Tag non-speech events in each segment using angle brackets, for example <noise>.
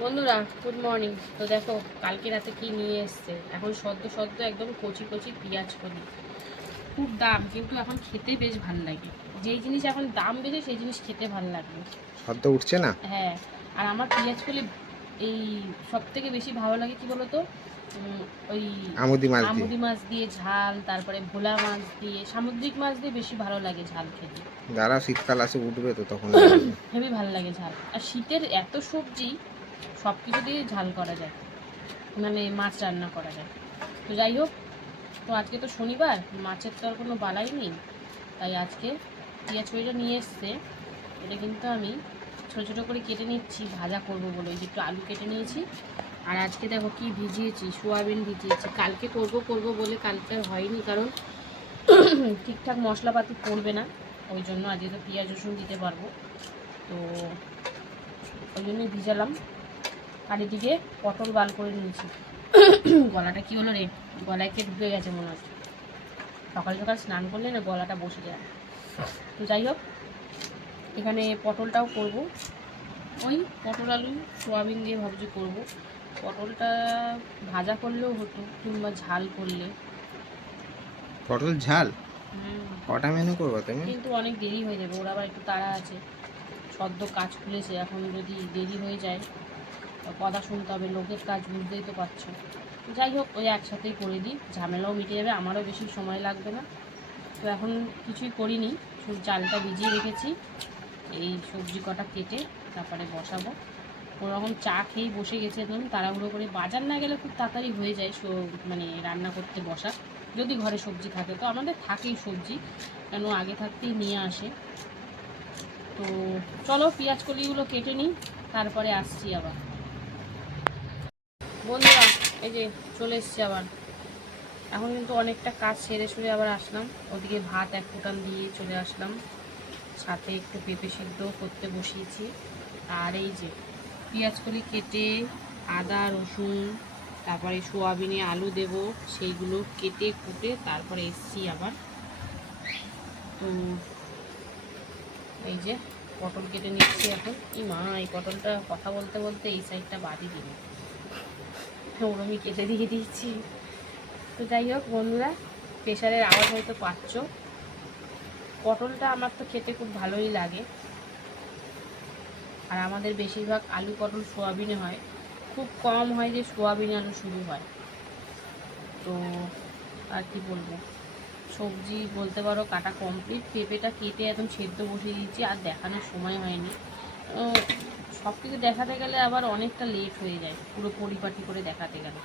বন্ধুরা good morning তো দেখো কালকে রাতে কি নিয়ে এসছে? এখন সদ্য সদ্য একদম কচি কচি পেঁয়াজ করি। খুব দাম কিন্তু এখন খেতে বেশ ভালো লাগে। যেই জিনিস এখন দাম বেশি সেই জিনিস খেতে ভালো লাগবে সদ্য উঠছে না? হ্যাঁ আর আমার পেঁয়াজ কলি এই সব থেকে বেশি ভালো লাগে কি বলতো? ওই আমুদি মাছ দিয়ে। আমুদি মাছ দিয়ে ঝাল তারপরে ভোলা মাছ দিয়ে সামুদ্রিক মাছ দিয়ে বেশি ভালো লাগে ঝাল খেতে। যারা শীতকাল আসে উঠবে তো তখন <coughs> হেবি ভালো লাগে ঝাল। আর শীতের এত সবজি সব কিছু দিয়ে ঝাল করা যায়। মানে মাছ রান্না করা যায়। তো যাই হোক, তো আজকে তো শনিবার, মাছের তো আর কোনো বালাই নেই। তাই আজকে পেঁয়াজ কড়িটা নিয়ে এসছে। এটা কিন্তু আমি ছোটো ছোটো করে কেটে নিচ্ছি, ভাজা করব বলে। ওই একটু আলু কেটে নিয়েছি। আর আজকে দেখো কি ভিজিয়েছি, সোয়াবিন ভিজিয়েছি। কালকে করব করব বলে কালকে আর হয়নি, কারণ <clears throat> ঠিকঠাক মশলাপাতি পড়বে না। ওই জন্য আজকে তো পেঁয়াজ রসুন দিতে পারব। তো ওই জন্যই ভিজালাম। আর এদিকে পটল বাল করে নিয়েছি। গলাটা কি হলো রে? গলায় কে ঢুকে গেছে মনে হচ্ছে। সকাল সকাল স্নান করলে না গলাটা বসে যায়। তো যাই হোক এখানে পটলটাও করব। ওই পটল আলু সোয়াবিন দিয়ে ভাবছি করব। পটলটা ভাজা করলেও হতো কিংবা ঝাল করলে। পটল ঝাল? হুম। কটা মেনু করব তুমি? কিন্তু অনেক দেরি হয়ে যাবে ওর আবার একটু তাড়া আছে। সদ্য কাজ খুলেছে এখন যদি দেরি হয়ে যায় কথা শুনতে হবে, লোকের কাজ বুঝতেই তো পারছ। যাই হোক, ওই একসাথেই করে দিই, ঝামেলাও মিটে যাবে, আমারও বেশি সময় লাগবে না। তো এখন কিছুই করিনি, শুধু চালটা ভিজিয়ে রেখেছি, এই সবজি কটা কেটে তারপরে বসাবো। কোনোরকম চা খেয়েই বসে গেছে, ধরুন তাড়াহুড়ো করে, বাজার না গেলে খুব তাড়াতাড়ি হয়ে যায় মানে রান্না করতে বসা, যদি ঘরে সবজি থাকে। তো আমাদের থাকেই সবজি, কেন আগে থাকতেই নিয়ে আসে। তো চলো, পেঁয়াজ কলিগুলো কেটে নিই, তারপরে আসছি আবার। বন্ধুরা, এই যে চলে এসছি আবার। এখন কিন্তু অনেকটা কাজ সেরে সুরে আবার আসলাম। ওদিকে ভাত এক ফুটান দিয়ে চলে আসলাম। সাথে একটু পেঁপে সেদ্ধ করতে বসিয়েছি। আর এই যে পেঁয়াজ কলি কেটে আদা, রসুন, তারপরে সোয়াবিনে আলু দেব, সেইগুলো কেটে কুটে তারপরে এসছি আবার। তো এই যে পটল কেটে নিচ্ছি এখন। ই মা এই পটলটা কথা বলতে বলতে এই সাইডটা বাদই ওরমই কেটে দিয়ে দিয়েছি। তো যাই হোক বন্ধুরা প্রেশারের আওয়াজ হয়তো পাচ্ছ। পটলটা আমার তো খেতে খুব ভালোই লাগে। আর আমাদের বেশিরভাগ আলু পটল সোয়াবিনে হয়। খুব কম হয় যে সোয়াবিন আলু শুরু হয়। তো আর কি বলব? সবজি বলতে পারো কাটা কমপ্লিট পেঁপেটা কেটে একদম সেদ্ধ বসিয়ে দিয়েছি, আর দেখানোর সময় হয়নি। সব কিছু দেখাতে গেলে আবার অনেকটা লেট হয়ে যায়, পুরো পরিপাটি করে দেখাতে গেলে।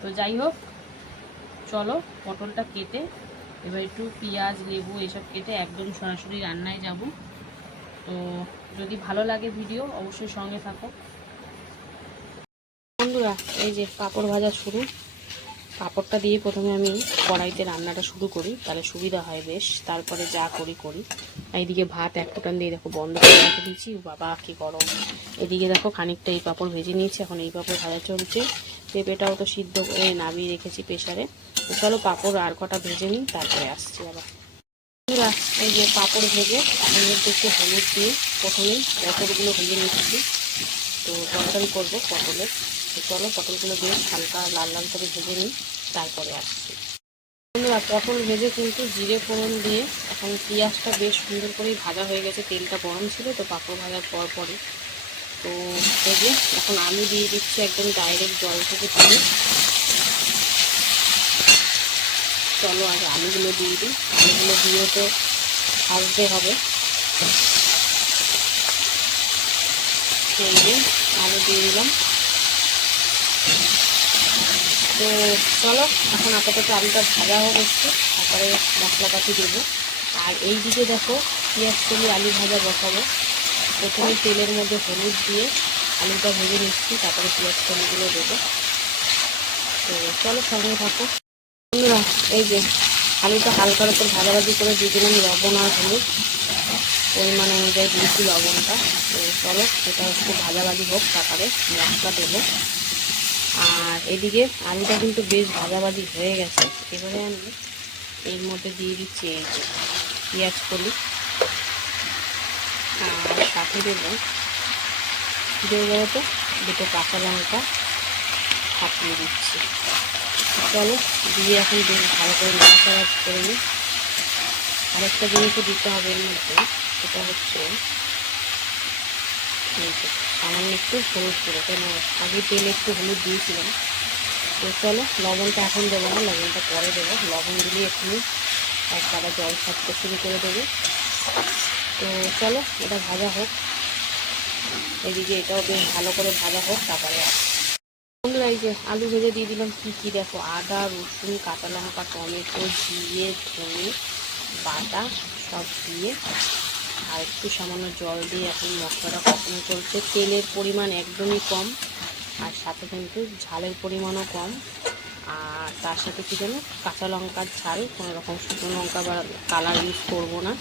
তো যাই হোক, চলো পটলটা কেটে, এবার একটু পেঁয়াজ, লেবু এসব কেটে একদম সরাসরি রান্নায় যাব। তো যদি ভালো লাগে ভিডিও অবশ্যই সঙ্গে থাকো। বন্ধুরা, এই যে পাঁপড় ভাজা শুরু। পাঁপড়টা দিয়ে প্রথমে আমি কড়াইতে রান্নাটা শুরু করি, তাহলে সুবিধা হয় বেশ। তারপরে যা করি করি। এইদিকে ভাত এক ফোটান দিয়ে দেখো বন্ধ করে রেখে দিয়েছি। বাবা, কি গরম। এদিকে দেখো খানিকটা এই পাঁপড় ভেজে নিয়েছি, এখন এই পাঁপড় ভাজা চলছে। পেঁপেটাও তো সিদ্ধ করে নামিয়ে রেখেছি প্রেশারে চলো পাঁপড় আর কটা ভেজে নিই, তারপরে আসছি আবার। এই যে পাঁপড় ভেজে, এখন একটু হলুদ দিয়ে প্রথমে পটলগুলো ভেজে নিচ্ছি। তো তরকারি করব পটলের তো চলো পটলগুলো বেশ হালকা লাল লাল করে ভেজে নিই, তারপরে আসছি। বন্ধুরা, পটল ভেজে কিন্তু জিরে ফোড়ন দিয়ে এখন পেঁয়াজটা বেশ সুন্দর করেই ভাজা হয়ে গেছে, তেলটা গরম ছিল তো পাঁপড় ভাজার পর পরে। তো যে এখন আমি দিয়ে দিচ্ছি একদম ডাইরেক্ট জল থেকে তুলে। চলো আগে আলুগুলো দিয়ে দিই, আলুগুলো দিয়ে তো ভাজতে হবে। এই যে আলু দিয়ে দিলাম। তো চলো, এখন আপাতত আলুটা ভাজা হোক একটু তারপরে মশলাপাতি দেবো। আর এই দিকে দেখো, পেঁয়াজ কলি আলু ভাজা বসাবো। প্রথমে তেলের মধ্যে হলুদ দিয়ে আলুটা ভেজে নিচ্ছি, তারপরে পেঁয়াজ কলিগুলো দেবো। তো চলো, সঙ্গে থাকো। বন্ধুরা, এই যে আলুটা হালকার উপর ভাজাভাজি করে দিয়ে দিলাম, লবণ আর হলুদ। পরিমাণ অনুযায়ী দিয়েছি লবণটা। তো চলো, এটা একটু ভাজাভাজি হোক তারপরে মশলা দেবো। আর এদিকে আলুটা কিন্তু বেশ ভাজাভাজি হয়ে গেছে। এবারে আমি এর মধ্যে দিয়ে দিচ্ছি পেঁয়াজ কলি। আর সাথে দেবো দেবো তো দুটো কাঁচা লঙ্কা ফাটিয়ে দিচ্ছি। চলো, দিয়ে এখন বেশ ভালো করে নাড়াচাড়া করে নিই। আরেকটা জিনিসও দিতে হবে এর মধ্যে। সেটা হচ্ছে সামান্য একটু হলুদ করে কেন আগে তেলে একটু হলুদ দিয়েছিলাম। তো চলো, লবণটা এখন দেবো না, লবণটা পরে দেবো। লবণ দিলে এক্ষুনি একবারে জল ছাড়তে শুরু করে দেবো। তো চলো, এটা ভাজা হোক। এদিকে এটাও বেশ ভালো করে ভাজা হোক, তারপরে বন্ধুরা, এই যে আলু ভেজে দিয়ে দিলাম, কী কী দেখো? আদা, রসুন, কাঁচা লঙ্কা, টমেটো, জিরে, ধনে, বাটা সব দিয়ে আর একটু সামান্য জল দিয়ে এখন মশলাটা কখনো চলছে। তেলের পরিমাণ একদমই কম আর সাথে কিন্তু ঝালের পরিমাণও কম। আর তার সাথে কী যেন কাঁচা লঙ্কার ঝাল, কোনো রকম শুকনো লঙ্কা বা কালার ইউজ করব না।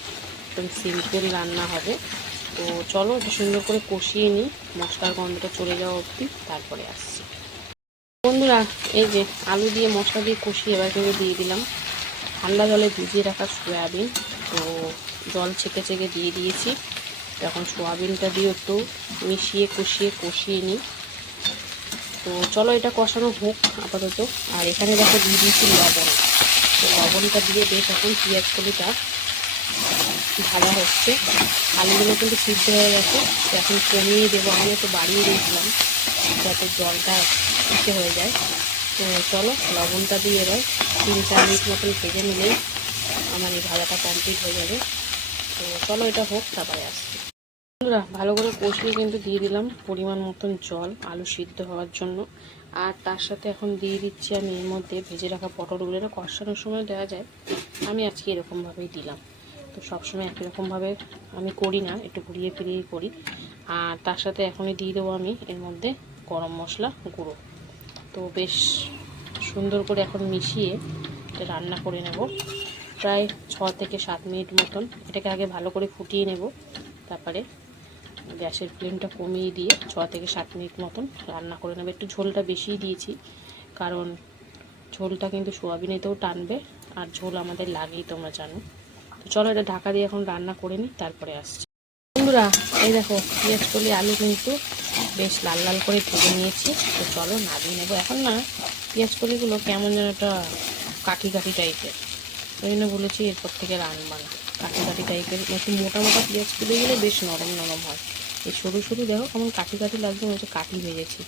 একদম সিম্পল রান্না হবে। তো চলো একটু সুন্দর করে কষিয়ে নিই। মশলার গন্ধটা চলে যাওয়া অবধি, তারপরে আসছি। বন্ধুরা, এই যে আলু দিয়ে মশলা দিয়ে কষিয়ে এবার কিন্তু দিয়ে দিলাম। ঠান্ডা জলে ভিজিয়ে রাখা সয়াবিন। তো জল ছেঁকে ছেঁকে দিয়ে দিয়েছি। এখন সোয়াবিনটা দিয়ে একটু মিশিয়ে কষিয়ে কষিয়ে নিই। তো চলো এটা কষানো হোক আপাতত। আর এখানে দেখো দিয়ে দিয়েছি লবণ। তো লবণটা দিয়ে বেশ এখন পেঁয়াজ কলিটা ভাজা হচ্ছে। আলুগুলো কিন্তু সিদ্ধ হয়ে গেছে। এখন কমিয়ে দেবো। আমি একটু বাড়িয়ে দিয়েছিলাম, যাতে জলটা ইসে হয়ে যায়। তো চলো লবণটা দিয়ে এবার তিন চার মিনিট মতন ভেজে নিলেই আমার এই ভাজাটা কমপ্লিট হয়ে যাবে। তো চলো এটা হোক, তারপরে আসছি। বন্ধুরা, ভালো করে কষিয়ে কিন্তু দিয়ে দিলাম পরিমাণ মতন জল, আলু সিদ্ধ হওয়ার জন্য। আর তার সাথে এখন দিয়ে দিচ্ছি আমি এর মধ্যে ভেজে রাখা পটলগুলো। এটা কষানোর সময় দেওয়া যায়। আমি আজকে এরকমভাবেই দিলাম। তো সবসময় একই রকমভাবে আমি করি না, একটু ঘুরিয়ে ফিরিয়ে করি। আর তার সাথে এখনই দিয়ে দেবো আমি এর মধ্যে গরম মশলা গুঁড়ো। তো বেশ সুন্দর করে এখন মিশিয়ে রান্না করে নেব। প্রায় ছ থেকে সাত মিনিট মতন এটাকে আগে ভালো করে ফুটিয়ে নেব। তারপরে গ্যাসের ফ্লেমটা কমিয়ে দিয়ে ছ থেকে সাত মিনিট মতন রান্না করে নেব। একটু ঝোলটা বেশিই দিয়েছি, কারণ ঝোলটা কিন্তু সোয়াবিনেতেও টানবে আর ঝোল আমাদের লাগেই, তোমরা জানো। তো চলো এটা ঢাকা দিয়ে এখন রান্না করে নিই, তারপরে আসছি। বন্ধুরা, এই দেখো, পেঁয়াজ কলি, আলু কিন্তু বেশ লাল লাল করে ভেজে নিয়েছি। তো চলো নামিয়ে নেব। এখন না, পেঁয়াজ কলিগুলো কেমন যেন একটা কাঠি কাঠি টাইপের ওই জন্য বলেছি এরপর থেকে রানবা না কাঠি কাঠি টাইপের একটু মোটা মোটা পেঁয়াজ তুলে গেলে বেশ নরম নরম হয়। এই সরু সরু দেখো কেমন কাঠি কাঠি লাগবে মনে হচ্ছে কাঠি ভেজেছি।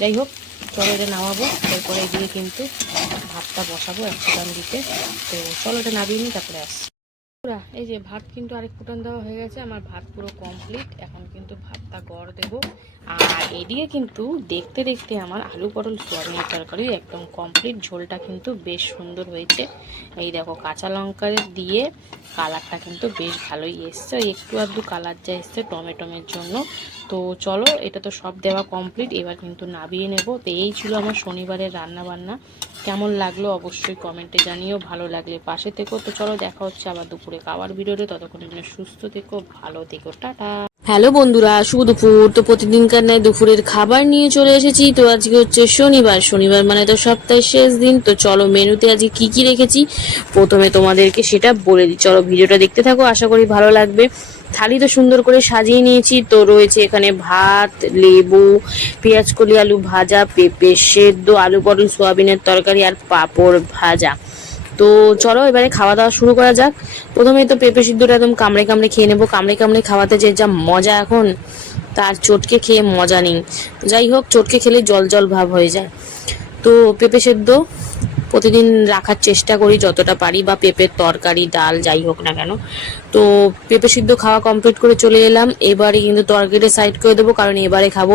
যাই হোক, চলো এটা নামাবো তারপরে গিয়ে কিন্তু ভাতটা বসাবো এক দিতে। তো চলো এটা নামিয়ে নিই, তারপরে আসছি। এই যে ভাত কিন্তু আরেক ফুটান দেওয়া হয়ে গেছে। আমার ভাত পুরো কমপ্লিট এখন কিন্তু ভাতটা গড় দেব। আর এদিকে কিন্তু দেখতে দেখতে আমার আলু পটল সোয়াবিনের তরকারি একদম কমপ্লিট ঝোলটা কিন্তু বেশ সুন্দর হয়েছে। এই দেখো, কাঁচা লঙ্কা দিয়ে কালারটা কিন্তু বেশ ভালোই এসছে। একটু আধটু কালার যা এসছে টমেটোমের জন্য। তো চলো, এটা তো সব দেওয়া কমপ্লিট এবার কিন্তু নাবিয়ে নেব। তো এই ছিল আমার শনিবারের রান্না বান্না কেমন লাগল অবশ্যই কমেন্টে জানিও। ভালো লাগলে পাশে থেকেও তো চলো, দেখা হচ্ছে আবার দুপুরে। খাবার ভিডিওতে ততক্ষণের জন্য সুস্থ থেকো, ভালো থেকো, টাটা। হ্যালো বন্ধুরা, শুভ দুপুর। তো প্রতিদিনকার ন্যায় দুপুরের খাবার নিয়ে চলে এসেছি। তো আজকে হচ্ছে শনিবার। শনিবার মানে তো সপ্তাহের শেষ দিন। তো চলো মেনুতে আজকে কি কি রেখেছি? প্রথমে তোমাদেরকে সেটা বলে দিই। চলো ভিডিওটা দেখতে থাকো, আশা করি ভালো লাগবে। থালি তো সুন্দর করে সাজিয়ে নিয়েছি। তো রয়েছে এখানে ভাত, লেবু পেঁয়াজ কলি আলু ভাজা, পেঁপে সেদ্ধ, আলু পটল, সোয়াবিনের তরকারি আর পাঁপড় ভাজা। তো চলো, এবারে খাওয়া দাওয়া শুরু করা যাক। প্রথমে তো পেঁপে সিদ্ধটা একদম কামড়ে কামড়ে খেয়ে নেব। কামড়ে কামড়ে খাওয়াতে যে যা মজা এখন, তার চটকে খেয়ে মজা নেই। যাই হোক, চটকে খেলে জল জল ভাব হয়ে যায়। তো পেঁপে সেদ্ধ প্রতিদিন রাখার চেষ্টা করি যতটা পারি, বা পেঁপের তরকারি, ডাল, যাই হোক না কেন। তো পেঁপে সিদ্ধ খাওয়া কমপ্লিট করে চলে এলাম। এবারে কিন্তু তরকারিটা সাইড করে দেবো, কারণ এবারে খাব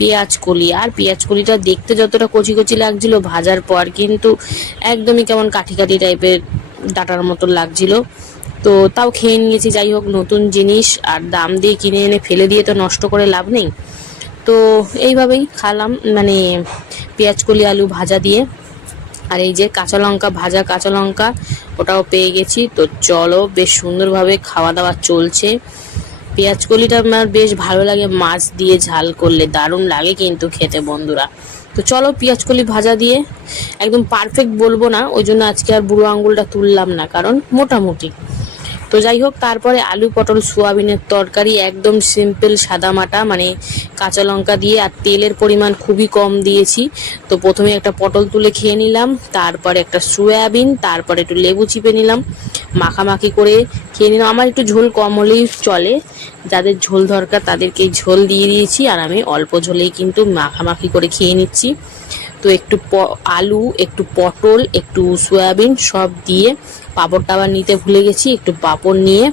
পেঁয়াজ কলি। আর পেঁয়াজ কলিটা দেখতে যতটা কচি কচি লাগছিল ভাজার পর কিন্তু একদমই কেমন কাঠি কাঠি টাইপের ডাটার মতো লাগছিল। তো তাও খেয়ে নিয়েছি, যাই হোক নতুন জিনিস আর দাম দিয়ে কিনে এনে ফেলে দিয়ে তো নষ্ট করে লাভ নেই। তো এইভাবেই খালাম মানে পেঁয়াজ কলি, আলু ভাজা দিয়ে। আর এই যে কাঁচা লঙ্কা ভাজা, কাঁচা লঙ্কা ওটাও পেয়ে গেছি। তো চলো বেশ সুন্দরভাবে খাওয়া দাওয়া চলছে। পেঁয়াজ কলিটা আমার বেশ ভালো লাগে, মাছ দিয়ে ঝাল করলে দারুণ লাগে কিন্তু খেতে বন্ধুরা। তো চলো পেঁয়াজ কলি ভাজা দিয়ে, একদম পারফেক্ট বলব না, ওই জন্য আজকে আর বুড়ো আঙুলটা তুললাম না, কারণ মোটামুটি। তো যাই হোক, তারপরে আলু, পটল, সোয়াবিনের তরকারি, একদম সিম্পল সাদামাটা মানে কাঁচা লঙ্কা দিয়ে আর তেলের পরিমাণ খুবই কম দিয়েছি। তো প্রথমে একটা পটল তুলে খেয়ে নিলাম, তারপরে একটা সোয়াবিন, তারপরে একটু লেবু চিপে নিলাম, মাখামাখি করে খেয়ে নিলাম। আমার একটু ঝোল কম হলেই চলে, যাদের ঝোল দরকার তাদেরকে ঝোল দিয়ে দিয়েছি, আর আমি অল্প ঝোলেই কিন্তু মাখামাখি করে খেয়ে নিচ্ছি। তো একটু আলু, একটু পটল, একটু সয়াবিন সব দিয়ে পাঁপড় টাবার নিতে ভুলে গেছি, একটু পাঁপড় নিয়ে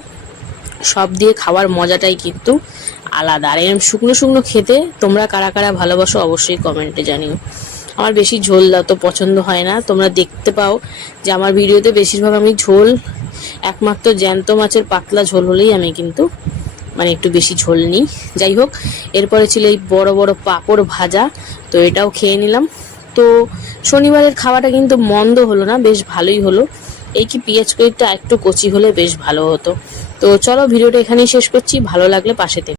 সব দিয়ে খাওয়ার মজাটাই কিন্তু আলাদা। আর এরম শুকনো শুকনো খেতে তোমরা কারা কারা ভালোবাসো অবশ্যই কমেন্টে জানিও। আমার বেশি ঝোল তো পছন্দ হয় না। তোমরা দেখতে পাও যে আমার ভিডিওতে বেশিরভাগ আমি ঝোল, একমাত্র জ্যান্ত মাছের পাতলা ঝোল হলেই আমি কিন্তু মানে একটু বেশি ঝোল নিই। যাই হোক, এরপরে ছিল এই বড় বড় পাঁপড় ভাজা, তো এটাও খেয়ে নিলাম। তো শনিবারের খাওয়াটা কিন্তু মন্দ হলো না, বেশ ভালোই হলো। এই কি পিঁয়াজ করিটা একটু কচি হলে বেশ ভালো হতো। তো চলো ভিডিওটা এখানেই শেষ করছি, ভালো লাগলে পাশে